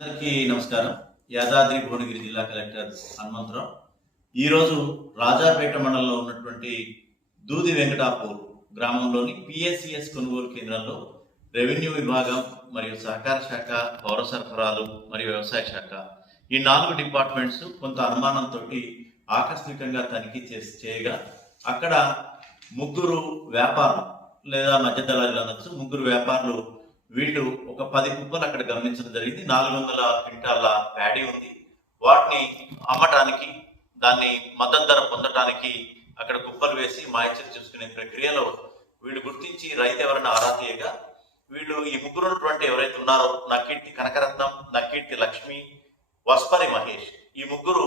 అందరికీ నమస్కారం. యాదాద్రి భువనగిరి జిల్లా కలెక్టర్ హనుమంతరావు. ఈరోజు రాజాపేట మండలంలో ఉన్నటువంటి దూది వెంకటాపూర్ గ్రామంలోని పిఎస్సిఎస్ కొనుగోలు కేంద్రంలో రెవెన్యూ విభాగం మరియు సహకార శాఖ పౌర సరఫరాలు మరియు వ్యవసాయ శాఖ ఈ నాలుగు డిపార్ట్మెంట్స్ కొంత అనుమానంతో ఆకస్మికంగా తనిఖీ చేసి చేయగా అక్కడ ముగ్గురు వ్యాపారులు లేదా మధ్య దళాలు అనొచ్చు ముగ్గురు వ్యాపారులు వీళ్ళు ఒక పది కుప్పలు అక్కడ గమనించడం జరిగింది. నాలుగు వందల క్వింటాల ప్యాడీ ఉంది. వాటిని అమ్మటానికి దాన్ని మద్దతు ధర పొందటానికి అక్కడ కుప్పలు వేసి మాయిచర్ చూసుకునే ప్రక్రియలో వీళ్ళు గుర్తించి రైతు ఎవరైనా ఆరా తీయగా వీళ్ళు ఈ ముగ్గురు ఉన్నటువంటి ఎవరైతే ఉన్నారో నక్కీర్తి కనకరత్నం నక్కీర్తి లక్ష్మి వస్పరి మహేష్ ఈ ముగ్గురు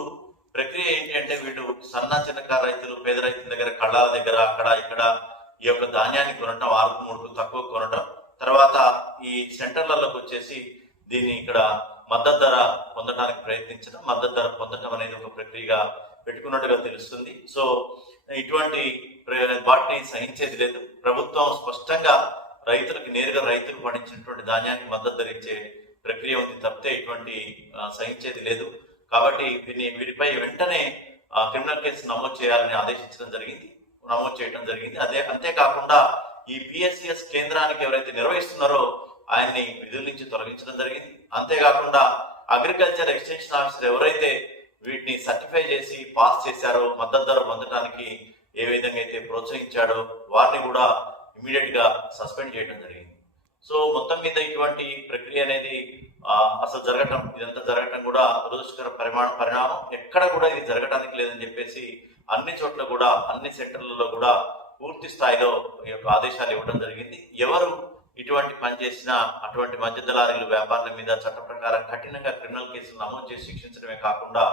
ప్రక్రియ ఏంటి అంటే వీళ్ళు సన్న చిన్నకారు రైతులు పేద రైతుల దగ్గర కళ్ళాల దగ్గర అక్కడ ఇక్కడ ఈ యొక్క ధాన్యాన్ని కొనటం ఆరుకు మూడుకు తక్కువ కొనటం తర్వాత ఈ సెంటర్లలోకి వచ్చేసి దీన్ని ఇక్కడ మద్దతు ధర పొందడానికి ప్రయత్నించడం మద్దతు ధర పొందడం అనేది ఒక ప్రక్రియగా పెట్టుకున్నట్టుగా తెలుస్తుంది. సో ఇటువంటి వాటిని సహించేది లేదు. ప్రభుత్వం స్పష్టంగా రైతులకు నేరుగా రైతులు పండించినటువంటి ధాన్యానికి మద్దతు ధర ఇచ్చే ప్రక్రియ ఉంది తప్పితే ఇటువంటి సహించేది లేదు. కాబట్టి వీటిని వీటిపై వెంటనే క్రిమినల్ కేసు నమోదు చేయాలని ఆదేశించడం జరిగింది నమోదు చేయడం జరిగింది. అదే అంతేకాకుండా ఈ పిఎస్సిఎస్ కేంద్రానికి ఎవరైతే నిర్వహిస్తున్నారో ఆయన్ని విధుల నుంచి తొలగించడం జరిగింది. అంతేకాకుండా అగ్రికల్చర్ ఎక్స్టెన్షన్ ఆఫీసర్ ఎవరైతే వీటిని సర్టిఫై చేసి పాస్ చేశారో మద్దతు ధర పొందడానికి ఏ విధంగా అయితే ప్రోత్సహించాడో వారిని కూడా ఇమీడియట్గా సస్పెండ్ చేయడం జరిగింది. సో మొత్తం మీద ఇటువంటి ప్రక్రియ అనేది అసలు జరగటం ఇదంతా జరగటం కూడా దురదృష్టకర పరిమాణం పరిణామం. ఎక్కడ కూడా ఇది జరగడానికి లేదని చెప్పేసి అన్ని చోట్ల కూడా అన్ని సెంటర్లలో కూడా పూర్తి స్థాయిలో ఈ యొక్క ఆదేశాలు ఇవ్వడం జరిగింది. ఎవరు ఇటువంటి పని చేసినా అటువంటి మధ్య దళారీలు వ్యాపారుల మీద చట్ట ప్రకారం కఠినంగా క్రిమినల్ కేసులు నమోదు చేసి శిక్షించడమే కాకుండా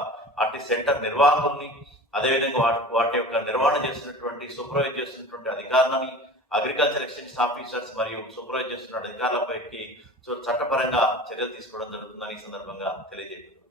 అటు సెంటర్ నిర్వాహకుల్ని అదేవిధంగా వాటి వాటి యొక్క నిర్వహణ చేస్తున్నటువంటి సూపర్వైజ్ చేస్తున్నటువంటి అధికారులని అగ్రికల్చర్ ఎక్స్టెన్షన్ ఆఫీసర్స్ మరియు సూపర్వైజ్ చేస్తున్న అధికారులపైకి సో చట్టపరంగా చర్యలు తీసుకోవడం జరుగుతుందని ఈ సందర్భంగా తెలియజేస్తున్నారు